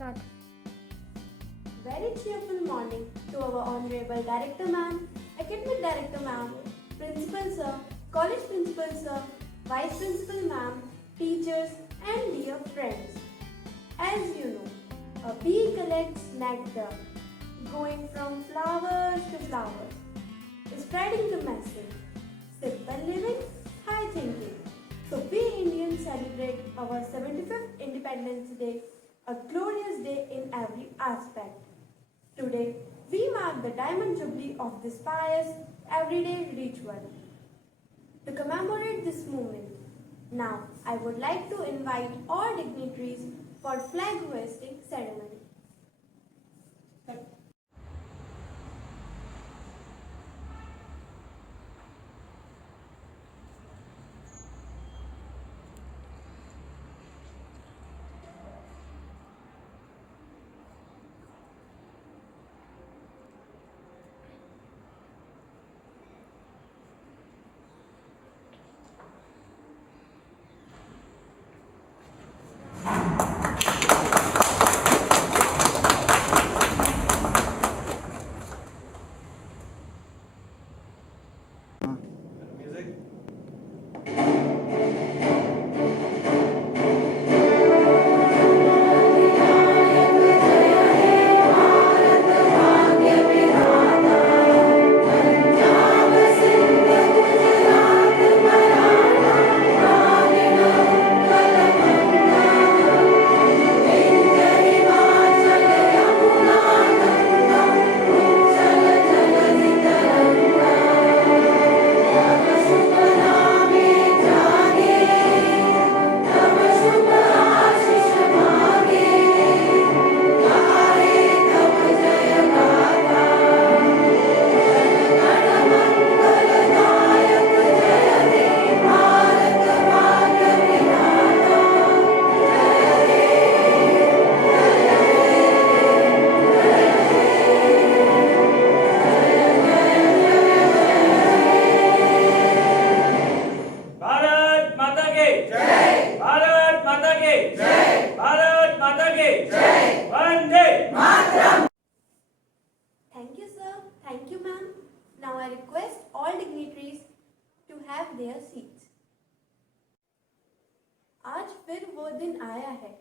start. Very cheerful morning to our Honorable Director Ma'am, Academic Director Ma'am, Principal Sir, College Principal Sir, Vice Principal Ma'am, teachers and dear friends. As you know, a bee collects nectar, going from flowers to flowers, spreading the message, simple living, high thinking. So we Indians celebrate our 75th Independence Day, a glorious day in every aspect. Today, we mark the Diamond Jubilee of this pious, everyday ritual. To commemorate this moment, now I would like to invite all dignitaries for flag hoisting ceremony. Bharat माता के जय। भारत माता के जय। भारत माता के जय। Vande Mataram. Thank you, sir. Thank you, ma'am. Now I request all dignitaries to have their seats. आज फिर वो दिन आया है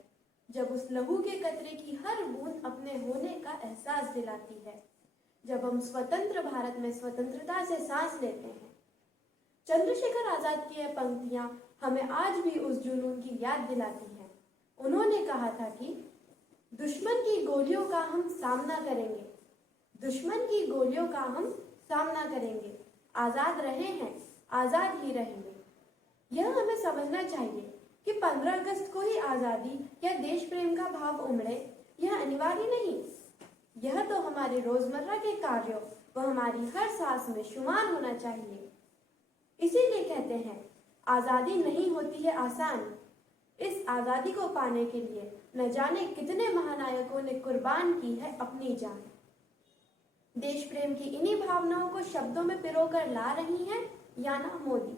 जब उस लहू के कतरे की हर बूंद अपने होने का एहसास दिलाती है, जब हम स्वतंत्र भारत में स्वतंत्रता से सांस लेते हैं। चंद्रशेखर आजाद की यह पंक्तियां हमें आज भी उस जुनून की याद दिलाती हैं। उन्होंने कहा था कि दुश्मन की गोलियों का हम सामना करेंगे, दुश्मन की गोलियों का हम सामना करेंगे, आजाद रहे हैं, आजाद ही रहेंगे। यह हमें समझना चाहिए कि 15 अगस्त को ही आजादी या देश प्रेम का भाव उमड़े, यह अनिवार्य नहीं। यह तो हमारे रोजमर्रा के कार्यों व हमारी हर सांस में शुमार होना चाहिए। इसीलिए कहते हैं, आजादी नहीं होती है आसान। इस आजादी को पाने के लिए न जाने कितने महानायकों ने कुर्बान की है अपनी जान। देश प्रेम की इन्हीं भावनाओं को शब्दों में पिरोकर ला रही हैं याना मोदी।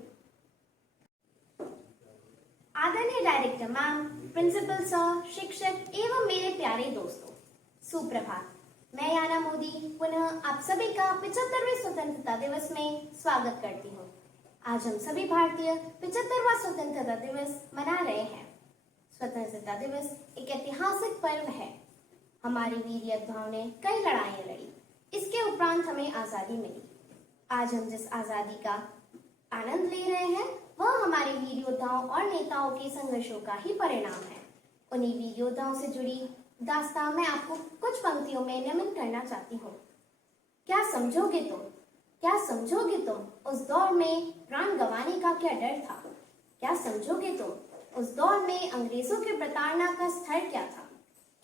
आदरणीय डायरेक्टर मैम, प्रिंसिपल सर, शिक्षक एवं मेरे प्यारे दोस्तों, सुप्रभात। मैं याना मोदी पुनः आप सभी का 75वें स्वतंत्रता दिवस में स्वागत करती हूँ। आज हम सभी भारतीय 75वां स्वतंत्रता दिवस मना रहे हैं। स्वतंत्रता दिवस एक ऐतिहासिक पर्व है। हमारे वीर योद्धाओं ने कई लड़ाइयाँ लड़ी, इसके उपरांत हमें आजादी मिली। आज हम जिस आजादी का आनंद ले रहे हैं वह हमारे वीर योद्धाओं और नेताओं के संघर्षों का ही परिणाम है। उन्हीं वीर योद्धाओं से जुड़ी दास्तां मैं आपको कुछ पंक्तियों में नमन करना चाहती हूँ। क्या समझोगे तुम, क्या समझोगे तुम, उस दौर में प्राण गंवाने का क्या डर था? क्या समझोगे तुम, उस दौर में अंग्रेजों की प्रताड़ना का स्तर क्या था?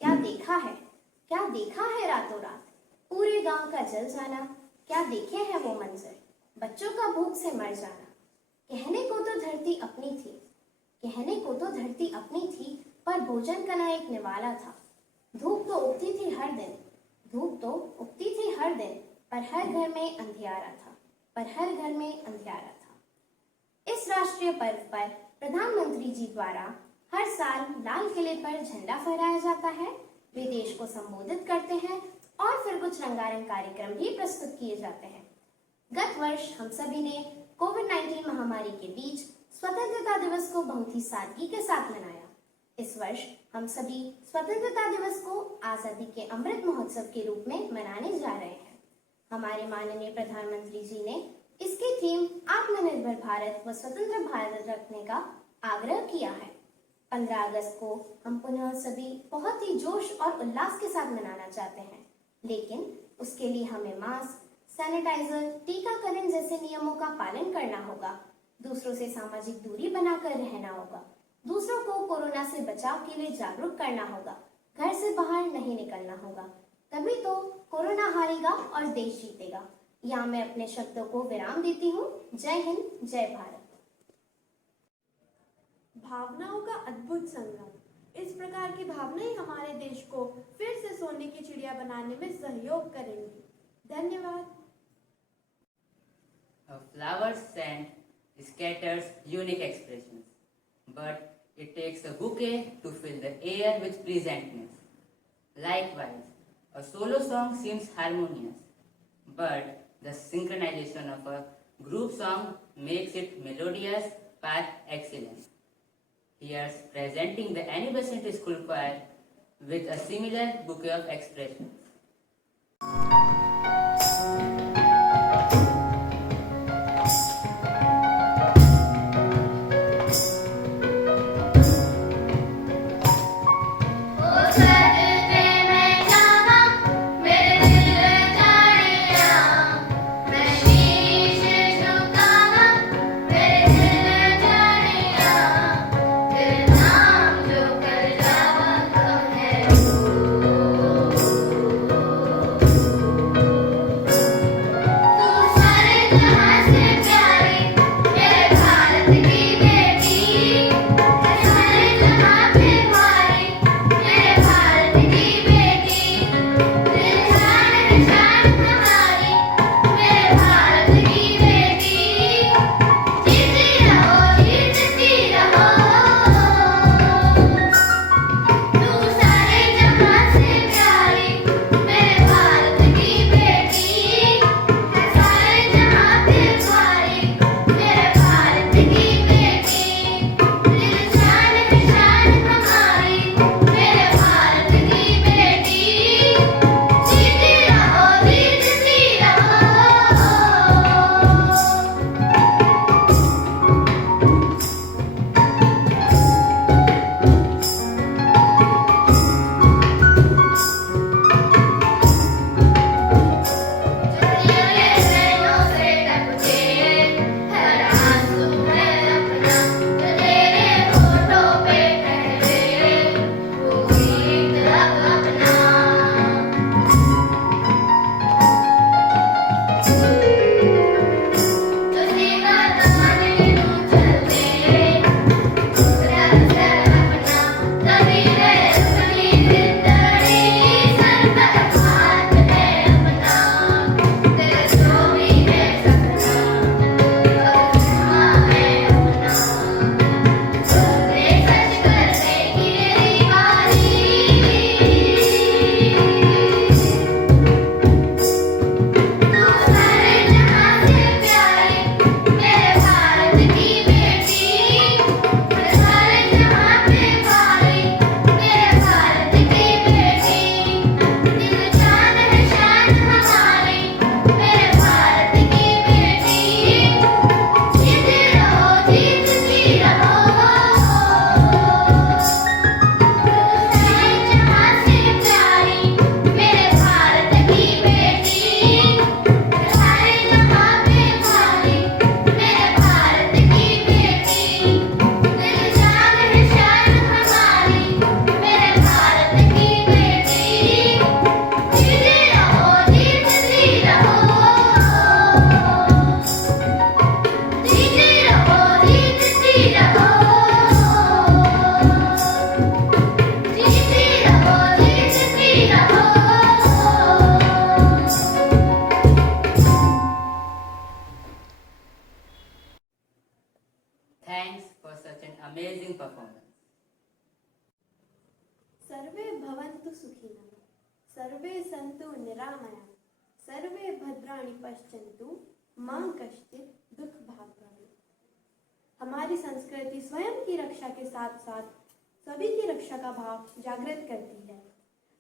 क्या देखा है, क्या देखा है रातों रात पूरे गांव का जल जाना? क्या देखे हैं वो मंजर, बच्चों का भूख से मर जाना? कहने को तो धरती अपनी थी, कहने को तो धरती अपनी थी, पर भोजन का ना एक निवाला था। धूप तो उगती थी हर दिन, धूप तो उगती थी हर दिन, पर हर घर में अंधियारा था, पर हर घर में अंधियारा था। इस राष्ट्रीय पर्व पर प्रधानमंत्री जी द्वारा हर साल लाल किले पर झंडा फहराया जाता है। वे देश को संबोधित करते हैं और फिर कुछ रंगारंग कार्यक्रम भी प्रस्तुत किए जाते हैं। गत वर्ष हम सभी ने कोविड-19 महामारी के बीच स्वतंत्रता दिवस को बहुत ही सादगी के साथ मनाया। इस वर्ष हम सभी स्वतंत्रता दिवस को आजादी के अमृत महोत्सव के रूप में मनाने जा रहे हैं। हमारे माननीय प्रधानमंत्री जी ने इसकी थीम आत्मनिर्भर भारत व स्वतंत्र भारत रखने का आग्रह किया है। 15 अगस्त को हम पुनः सभी बहुत ही जोश और उल्लास के साथ मनाना चाहते हैं, लेकिन उसके लिए हमें मास्क, सैनिटाइजर, टीकाकरण जैसे नियमों का पालन करना होगा। दूसरों से सामाजिक दूरी बनाकर रहना होगा। दूसरों को कोरोना से बचाव के लिए जागरूक करना होगा। घर से बाहर नहीं निकलना होगा। तभी तो कोरोना हारेगा और देश जीतेगा। यहाँ मैं अपने शब्दों को विराम देती हूँ। जय हिंद, जय भारत। भावनाओं का अद्भुत संगम। इस प्रकार की भावनाएं हमारे देश को फिर से सोने की चिड़िया बनाने में सहयोग करेंगी। धन्यवाद। A flower's scent scatters unique expressions, but it takes a bouquet to fill the air with pleasantness. Likewise, a solo song seems harmonious, but the synchronization of a group song makes it melodious par excellence. Here's presenting the Annie Besant School Choir with a similar bouquet of expressions. Thank you. सर्वे भवन्तु सुखिनः, सर्वे सन्तु निरामया, सर्वे भद्राणि पश्यन्तु, मां कश्चित् दुख भाग भवेत्। हमारी संस्कृति स्वयं की रक्षा के साथ साथ सभी की रक्षा का भाव जागृत करती है।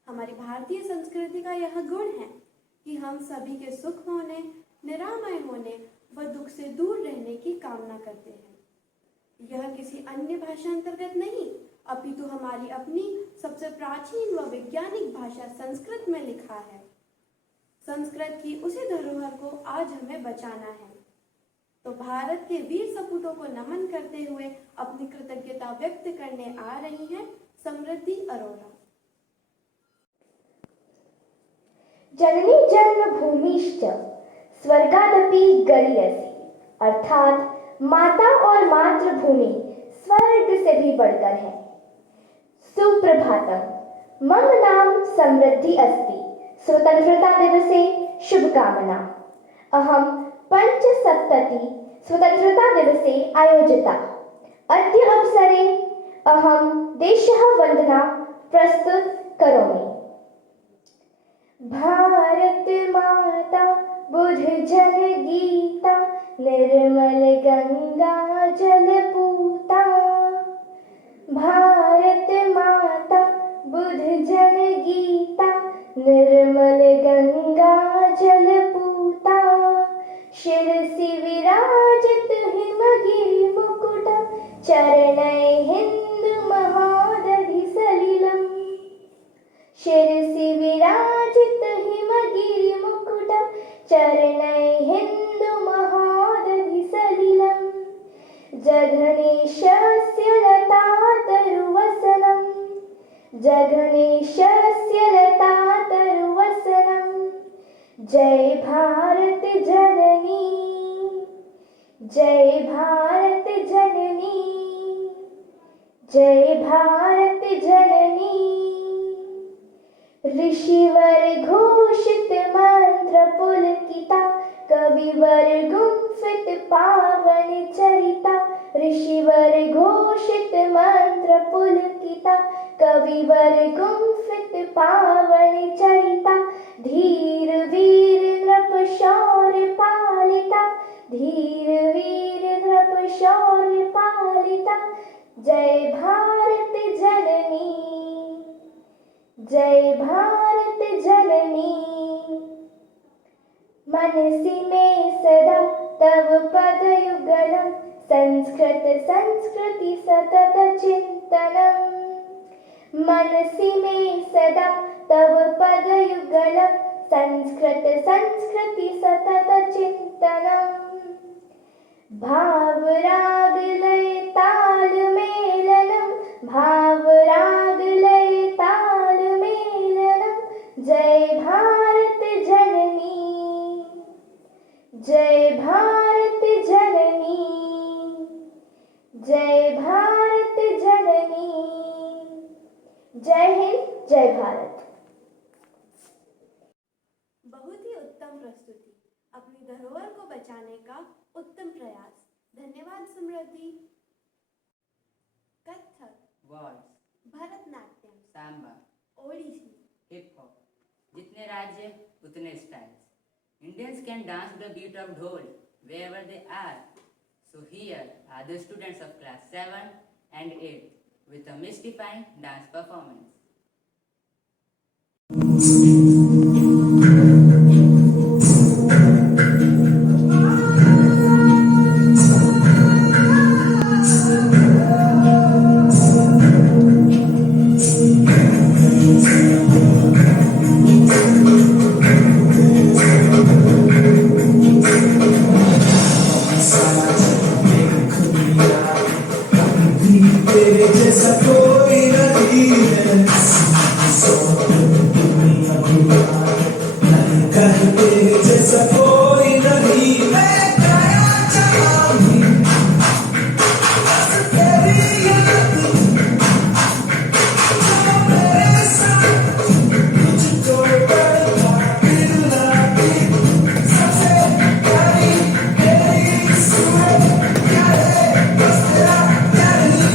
हमारी भारतीय संस्कृति का यह गुण है कि हम सभी के सुख होने, निरामय होने व दुख से दूर रहने की कामना करते हैं। यह किसी अन्य भाषा अंतर्गत नहीं, अपितु हमारी अपनी सबसे प्राचीन व वैज्ञानिक भाषा संस्कृत में लिखा है। संस्कृत की उसी धरोहर को आज हमें बचाना है। तो भारत के वीर सपूतों को नमन करते हुए अपनी कृतज्ञता व्यक्त करने आ रही हैं समृद्धि अरोरा। जननी जन्मभूमिश्च स्वर्गादपि गरीयसी, अर्थात माता और मातृभूमि स्वर्ग से भी बढ़कर है। सुप्रभातम, मम नाम समृद्धि अस्ति। स्वतंत्रता दिवसे शुभकामना। अहम पंचसप्तति स्वतंत्रता दिवसे आयोजिता। अद्य अवसरे अहम देशः वंदना प्रस्तुत करोमि। भारत माता बुध जल गीता, निर्मल गंगा जल पूता। भारत माता बुध जल गीता, निर्मल गंगा जल पूता। शिरसि विराजित हिमगिरि मुकुटं, चरणै हिंदु महादधि सलिलम्। शिरसि विराजित हिमगिरि मुकुटं, चरणै हिंदु महादधि सलिलम्। जघनेशस्य लतातरुवसनं, जघनेशस्य लतातरुवसनं। जय भारत जननी, जय भारत जननी, जय भारत जननी। ऋषिवर घोषित मंत्र पुलकिता, कविवर गुम्फित पावन चरिता। ऋषिवर घोषित मंत्र पुलकिता, कविवर गुम्फित पावन चरिता। धीर वीर नृप शौर्य पालिता, धीर वीर नृप शौर्य पालिता। जय भारत जननी, जय भारत जननी। मनसि में सदा तव पदयुगलं, संस्कृत संस्कृति सतत चिंतनम्। मनसि में सदा तव पदयुगलं, संस्कृत संस्कृति सतत चिंतनम्। भाव राग लय ताल मेलनं, भाव राग लय ताल मेलनं। जय भारत जननी, जय भारत जननी, जय भारत जननी। जय हिंद, जय भारत। बहुत ही उत्तम प्रस्तुति, अपनी धरोहर को बचाने का उत्तम प्रयास। धन्यवाद Samriddhi. Kathak, waltz, Bharatanatyam, samba, Odissi, hip hop, जितने राज्य उतने styles. Indians can dance the beat of dhol wherever they are. So here are the students of class 7 and 8 with a mystifying dance performance. तेरे जैसा कोई नहीं है, नहीं कहीं तेरे जैसा कोई नहीं। मैं गया जहाँ भी, बस तेरी याद जो मेरे साथ, मुझको बड़ा मिलना भी। सबसे प्यारी तेरी सूरत, प्यारे बस तेरा प्यारी।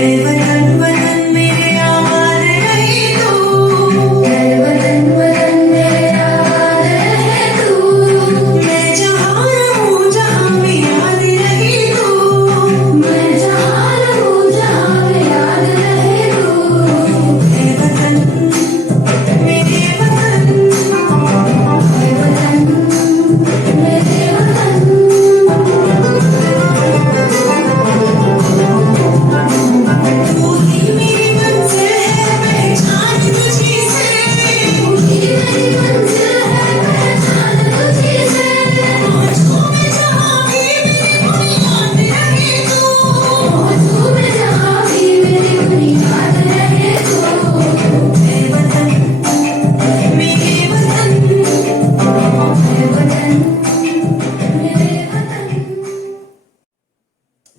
मेरे वतन वतन मेरे आबाद रही तू, मेरे वतन वतन मेरे आबाद रहे तू, मैं जहाँ रहूँ जहाँ भी याद रही तू, मैं जहाँ रहूँ जहाँ भी याद रहे तू, मेरे वतन मेरे वतन मेरे वतन मेरे वतन। तू ही मेरी मंजिल है पहचान तुझी से, तू ही मेरी मंजिल है पहचान तुझी से, पहुँचूं मैं जहाँ भी मेरी बुनियाद रही तू, पहुँचूं मैं जहाँ भी मेरी बुनियाद रहे तू, मेरे वतन मेरे वतन मेरे वतन मेरे वतन।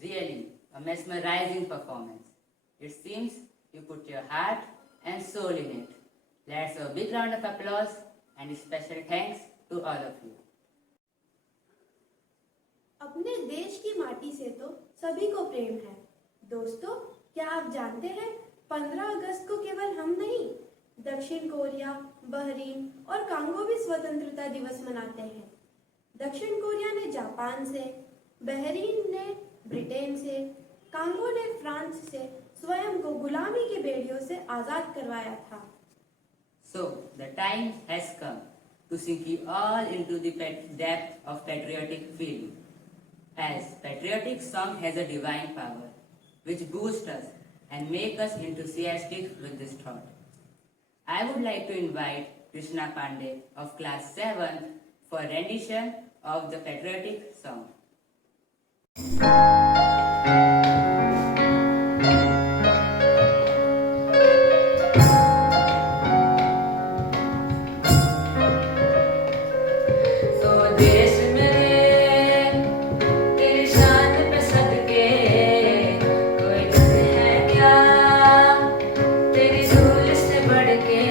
Really, a mesmerizing performance. It seems you put your heart and soul in it. Let's a big round of applause and special thanks to all of you. अपने देश की माटी से तो सभी को प्रेम है। दोस्तों, क्या आप जानते हैं 15 अगस्त को केवल हम नहीं, दक्षिण कोरिया, बहरीन और कांगो भी स्वतंत्रता दिवस मनाते हैं। दक्षिण कोरिया ने जापान से, बहरीन ने ब्रिटेन से, कांगो ने फ्रांस से स्वयं को गुलामी की बेड़ियों से आजाद करवाया था। So, the time has come to sink you all into the depth of patriotic feeling. As patriotic song has a divine power, which boosts us and make us enthusiastic with this thought. I would like to invite Krishna Pandey of class 7th for rendition of the patriotic song. तो देश मेरे तेरी शान पे सदके कोई डर है क्या, तेरी धूल से बढ़ के,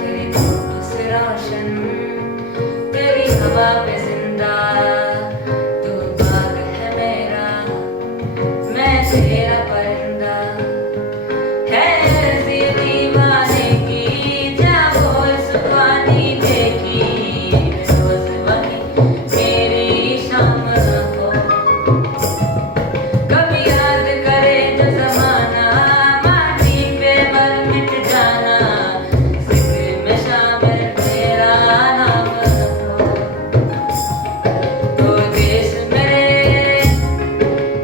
तेरी धूप से रोशन, तेरी हवा पे जिंदा, तू बाग है मेरा, मैं तेरा परिंदा। है अर्ज़ी दीवाने की, जा बोल सुबानी देखी, रोज़ वही मेरी शाम को, कभी याद करे जो ज़माना, माटी पे मर मिट जाना, ज़िक्र में शामिल मेरा नाम हो। तो देश मेरे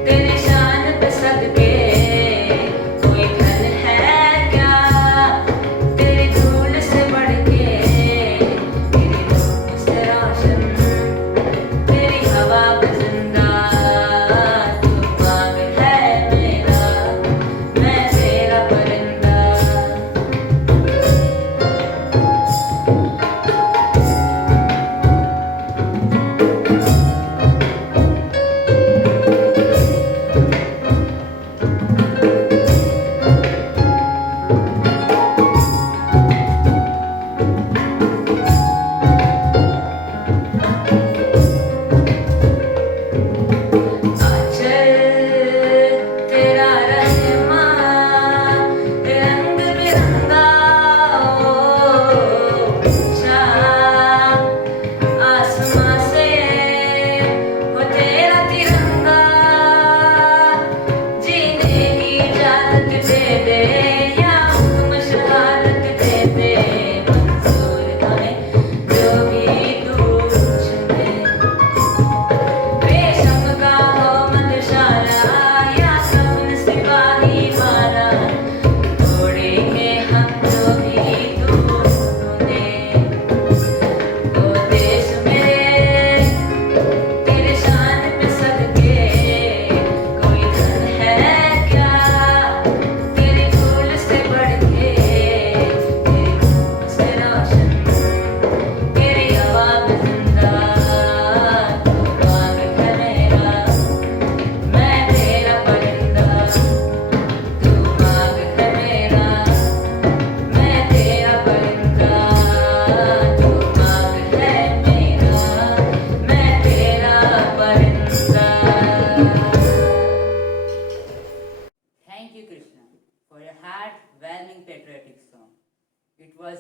तेरी शान पे सदके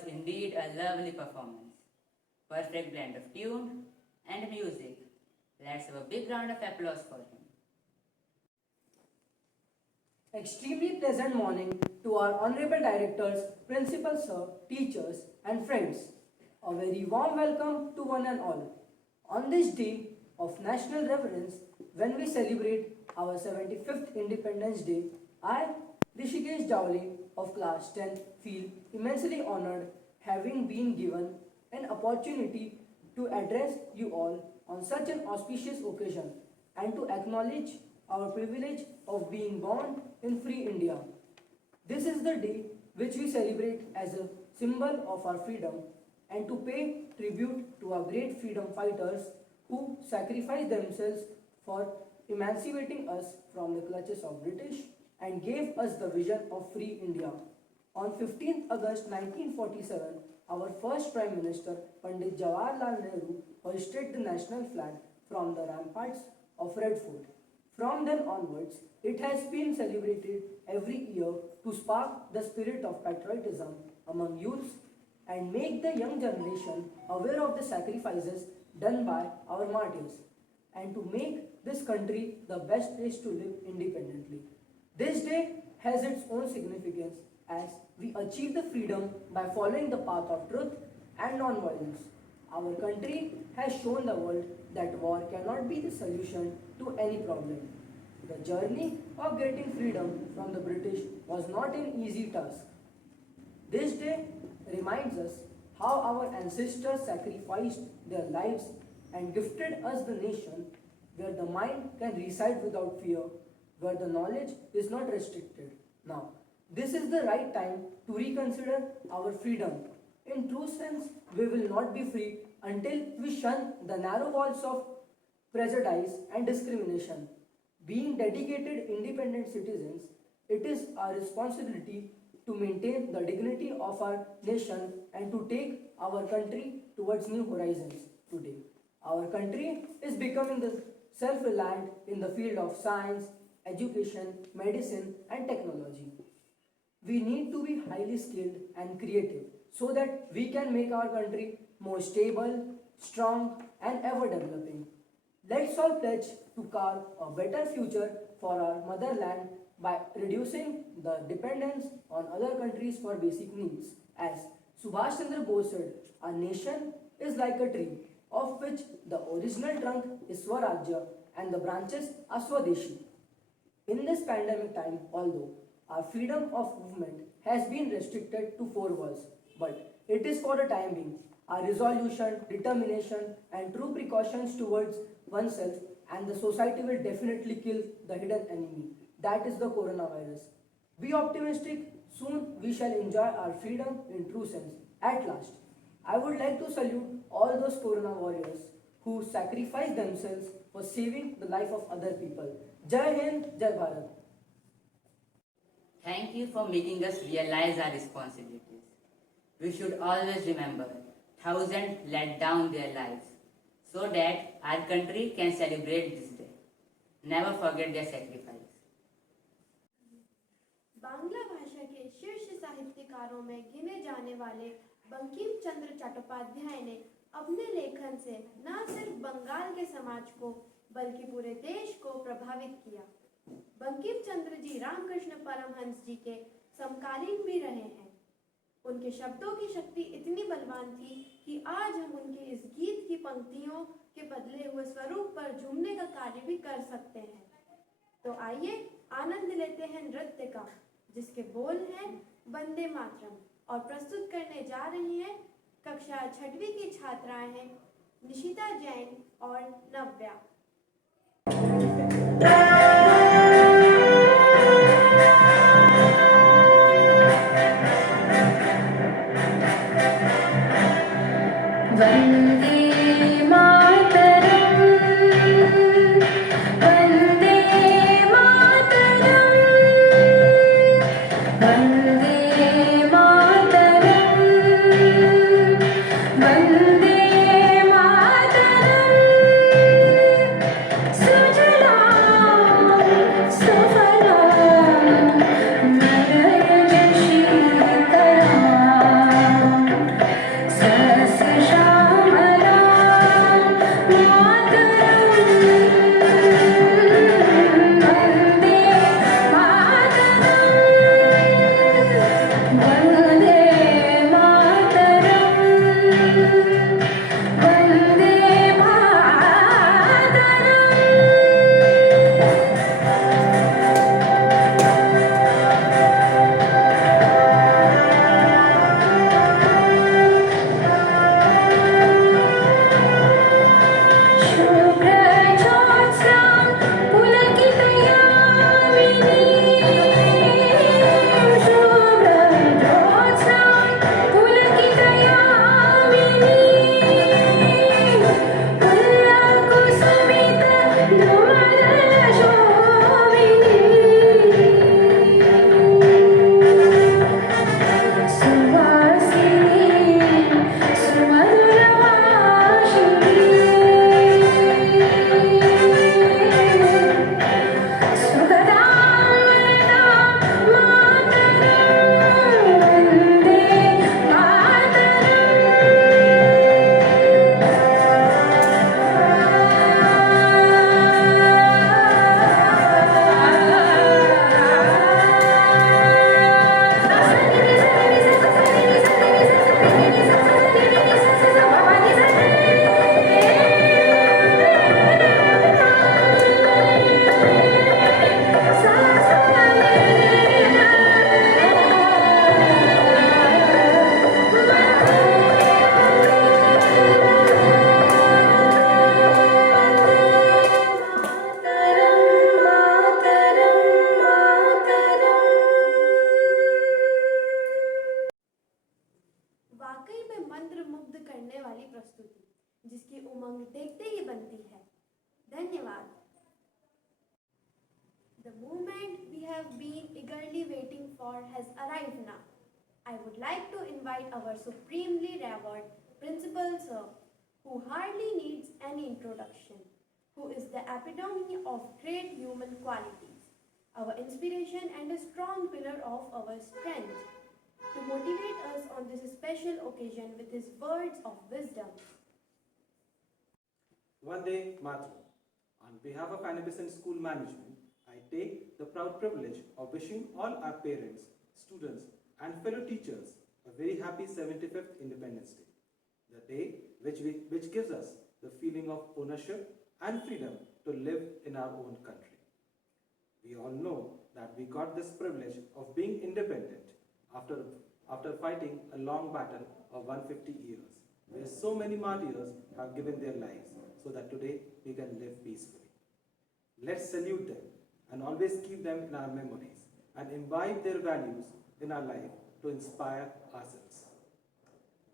indeed a lovely performance. Perfect blend of tune and music. Let's have a big round of applause for him. Extremely pleasant morning to our honorable directors, principals, sir, teachers, and friends. A very warm welcome to one and all. On this day of national reverence, when we celebrate our 75th Independence Day, I, Rishikesh Jawle of class 10, feel immensely honored having been given an opportunity to address you all on such an auspicious occasion and to acknowledge our privilege of being born in free India. This is the day which we celebrate as a symbol of our freedom and to pay tribute to our great freedom fighters who sacrificed themselves for emancipating us from the clutches of British and gave us the vision of free India. On 15th August 1947, our first Prime Minister, Pandit Jawaharlal Nehru, hoisted the national flag from the ramparts of Red Fort. From then onwards, it has been celebrated every year to spark the spirit of patriotism among youths and make the young generation aware of the sacrifices done by our martyrs and to make this country the best place to live independently. This day has its own significance as we achieve the freedom by following the path of truth and non-violence. Our country has shown the world that war cannot be the solution to any problem. The journey of getting freedom from the British was not an easy task. This day reminds us how our ancestors sacrificed their lives and gifted us the nation where the mind can reside without fear, where the knowledge is not restricted. Now, this is the right time to reconsider our freedom. In true sense, we will not be free until we shun the narrow walls of prejudice and discrimination. Being dedicated independent citizens, it is our responsibility to maintain the dignity of our nation and to take our country towards new horizons today. Our country is becoming the self-reliant in the field of science, education, medicine, and technology. We need to be highly skilled and creative so that we can make our country more stable, strong, and ever developing. Let's all pledge to carve a better future for our motherland by reducing the dependence on other countries for basic needs. As Subhash Chandra Bose said, our nation is like a tree, of which the original trunk is Swarajya and the branches are Swadeshi. In this pandemic time, although our freedom of movement has been restricted to 4 walls, but it is for the time being. Our resolution, determination, and true precautions towards oneself and the society will definitely kill the hidden enemy. That is the coronavirus. Be optimistic, soon we shall enjoy our freedom in true sense. At last, I would like to salute all those corona warriors who sacrificed themselves for saving the life of other people. Jai Hind, Jai Bharat. Thank you for making us realize our responsibilities. We should always remember thousands let down their lives so that our country can celebrate this day. Never forget their sacrifice. Bangla भाषा के शीर्ष साहित्यकारों में गिने जाने वाले बंकिम चंद्र चट्टोपाध्याय ने अपने लेखन से न सिर्फ बंगाल के समाज को बल्कि पूरे देश को प्रभावित किया। बंकिम चंद्र जी रामकृष्ण परमहंस जी के समकालीन भी रहे हैं। उनके शब्दों की शक्ति इतनी बलवान थी कि आज हम उनके इस गीत की पंक्तियों के बदले हुए स्वरूप पर झूमने का कार्य भी कर सकते हैं। तो आइए आनंद लेते हैं नृत्य का, जिसके बोल हैं वंदे मातरम, और प्रस्तुत करने जा रही हैं कक्षा 6वीं की छात्राएं हैं निशिता जैन और नव्या। वन्दे मातरम् वन्दे मातरम् वन्दे मातरम् वन्दे मातरम् सुजलां The moment we have been eagerly waiting for has arrived now. I would like to invite our supremely revered Principal Sir, who hardly needs any introduction, who is the epitome of great human qualities, our inspiration and a strong pillar of our strength, to motivate us on this special occasion with his words of wisdom. Vande Mataram. On behalf of Anna Besant School Management, I take the proud privilege of wishing all our parents, students, and fellow teachers a very happy 75th Independence Day, the day which gives us the feeling of ownership and freedom to live in our own country. We all know that we got this privilege of being independent after fighting a long battle of 150 years, where so many martyrs have given their lives so that today we can live peacefully. Let's salute them and always keep them in our memories and imbibe their values in our life to inspire ourselves.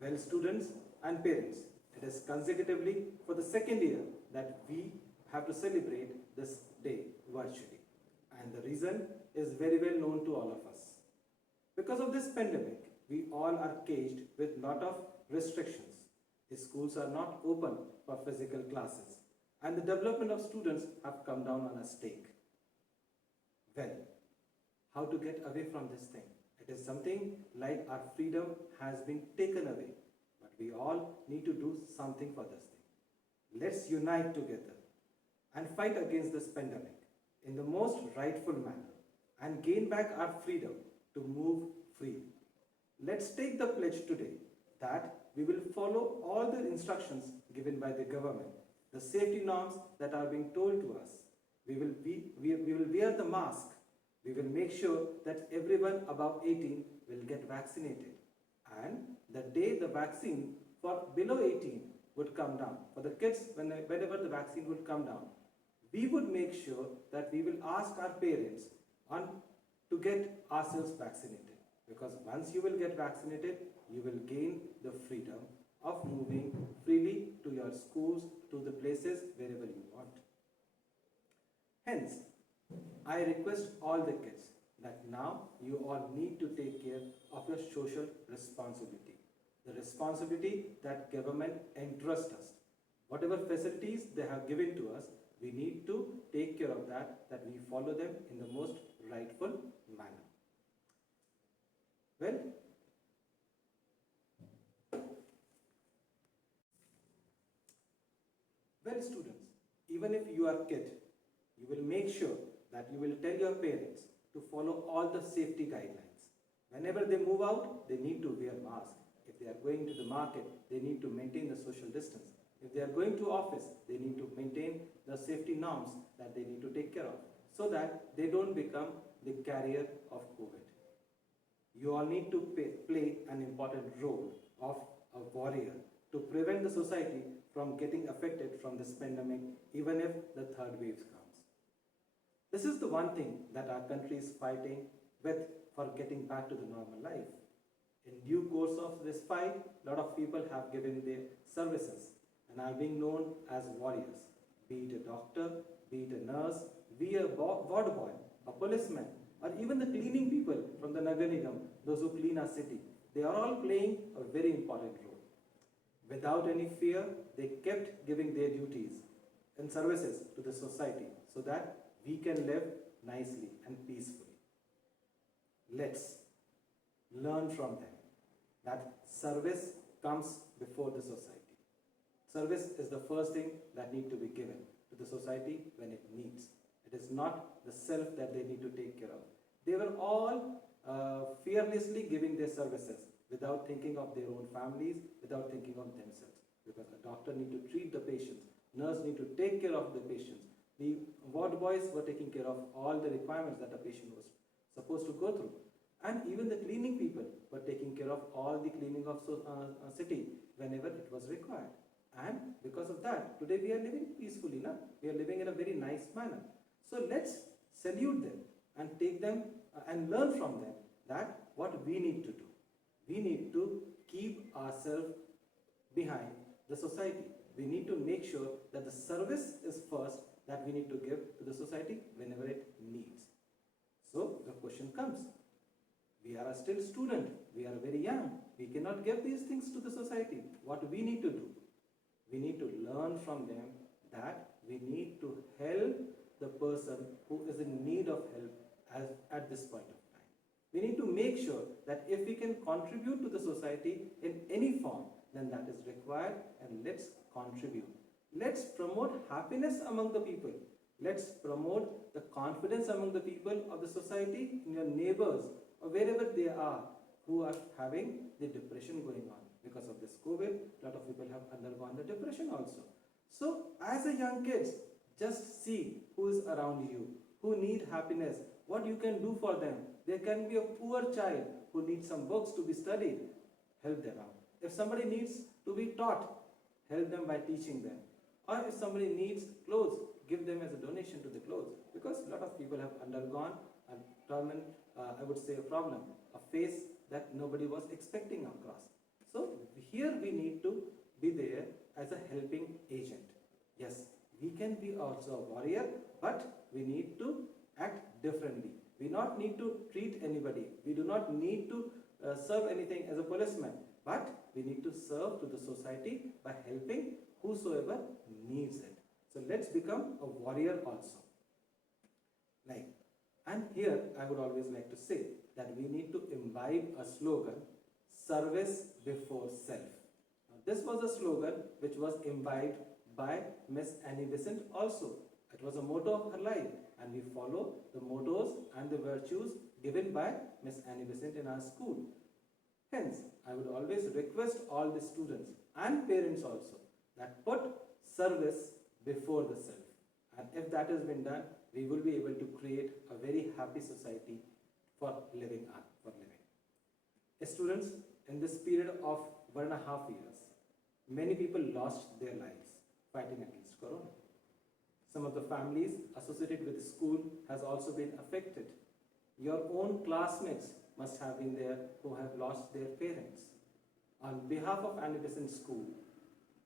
Well, students and parents, it is consecutively for the second year that we have to celebrate this day virtually. And the reason is very well known to all of us. Because of this pandemic, we all are caged with lot of restrictions. The schools are not open for physical classes, and the development of students have come down on a stake. Well, how to get away from this thing? It is something like our freedom has been taken away, but we all need to do something for this thing. Let's unite together and fight against this pandemic in the most rightful manner and gain back our freedom to move freely. Let's take the pledge today that we will follow all the instructions given by the government, the safety norms that are being told to us. We will wear the mask. We will make sure that everyone above 18 will get vaccinated. And the day the vaccine for below 18 would come down, for the kids, whenever the vaccine would come down, we would make sure that we will ask our parents to get ourselves vaccinated. Because once you will get vaccinated, you will gain the freedom of moving freely to your schools, to the places wherever you want. Hence, I request all the kids that now you all need to take care of your social responsibility. The responsibility that government entrusts us. Whatever facilities they have given to us, we need to take care of that we follow them in the most rightful manner. Well, students, even if you are a kid, you will make sure that you will tell your parents to follow all the safety guidelines. Whenever they move out, they need to wear masks. If they are going to the market, they need to maintain the social distance. If they are going to office, they need to maintain the safety norms that they need to take care of so that they don't become the carrier of COVID. You all need to play an important role of a warrior to prevent the society from getting affected from this pandemic, even if the third wave comes. This is the one thing that our country is fighting with for getting back to the normal life. In due course of this fight, a lot of people have given their services and are being known as warriors, be it a doctor, be it a nurse, be a ward boy, a policeman, or even the cleaning people from the Nagar Nigam, those who clean our city. They are all playing a very important role. Without any fear, they kept giving their duties and services to the society so that we can live nicely and peacefully. Let's learn from them that service comes before the society. Service is the first thing that needs to be given to the society when it needs. It is not the self that they need to take care of. They were all fearlessly giving their services without thinking of their own families, without thinking of themselves. Because a doctor needs to treat the patients, nurse needs to take care of the patients. The ward boys were taking care of all the requirements that a patient was supposed to go through. And even the cleaning people were taking care of all the cleaning of a city whenever it was required. And because of that, today we are living peacefully now. We are living in a very nice manner. So let's salute them and take them and learn from them that what we need to do. We need to keep ourselves behind the society. We need to make sure that the service is first that we need to give to the society whenever it needs. comes. We are still student. We are very young. We cannot give these things to the society. What we need to do? We need to learn from them that we need to help the person who is in need of help at this point of time. We need to make sure that if we can contribute to the society in any form, then that is required, and let's contribute. Let's promote happiness among the people. Let's promote the confidence among the people of the society, in your neighbors, or wherever they are, who are having the depression going on. Because of this COVID, a lot of people have undergone the depression also. So, as a young kids, just see who is around you, who need happiness, what you can do for them. There can be a poor child who needs some books to be studied. Help them out. If somebody needs to be taught, help them by teaching them. Or if somebody needs clothes, give them as a donation to the clothes. Because a lot of people have undergone a a problem, a phase that nobody was expecting across. So here we need to be there as a helping agent. Yes, we can be also a warrior, but we need to act differently. We not need to treat anybody. We do not need to serve anything as a policeman, but we need to serve to the society by helping whosoever needs it. So let's become a warrior also. And here I would always like to say that we need to imbibe a slogan, service before self. Now, this was a slogan which was imbibed by Miss Annie Besant also. It was a motto of her life, and we follow the mottos and the virtues given by Miss Annie Besant in our school. Hence, I would always request all the students and parents also that put service before the self. And if that has been done, we will be able to create a very happy society for living. Students, in this period of 1.5 years, many people lost their lives fighting against Corona. Some of the families associated with the school has also been affected. Your own classmates must have been there who have lost their parents. On behalf of Annie Besant School,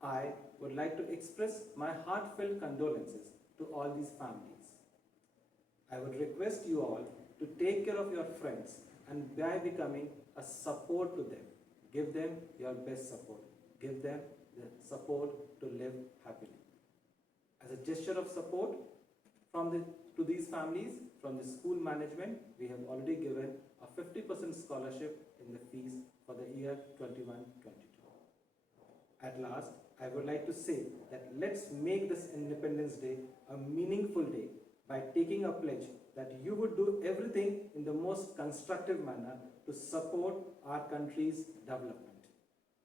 I would like to express my heartfelt condolences to all these families. I would request you all to take care of your friends and by becoming a support to them. Give them your best support. Give them the support to live happily. As a gesture of support to these families, from the school management, we have already given a 50% scholarship in the fees for the year 21-22. At last, I would like to say that let's make this Independence Day a meaningful day by taking a pledge that you would do everything in the most constructive manner to support our country's development.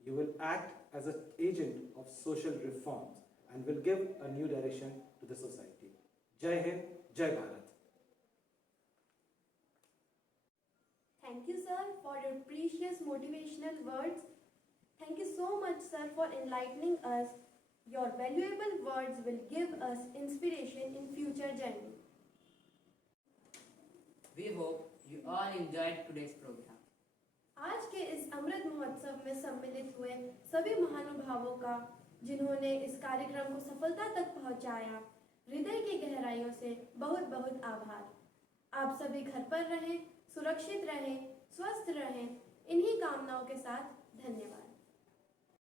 You will act as an agent of social reforms and will give a new direction to the society. Jai Hind, Jai Bharat. Thank you, sir, for your precious motivational words. Thank you so much, sir, for enlightening us. Your valuable words will give us inspiration in future journey. We hope you all enjoyed today's program. आज के इस अमृत महोत्सव में सम्मिलित हुए सभी महानुभावों का, जिन्होंने इस कार्यक्रम को सफलता तक पहुंचाया, हृदय की गहराइयों से बहुत बहुत आभार। आप सभी घर पर रहें, सुरक्षित रहें, स्वस्थ रहें, इन्हीं कामनाओं के साथ धन्यवाद।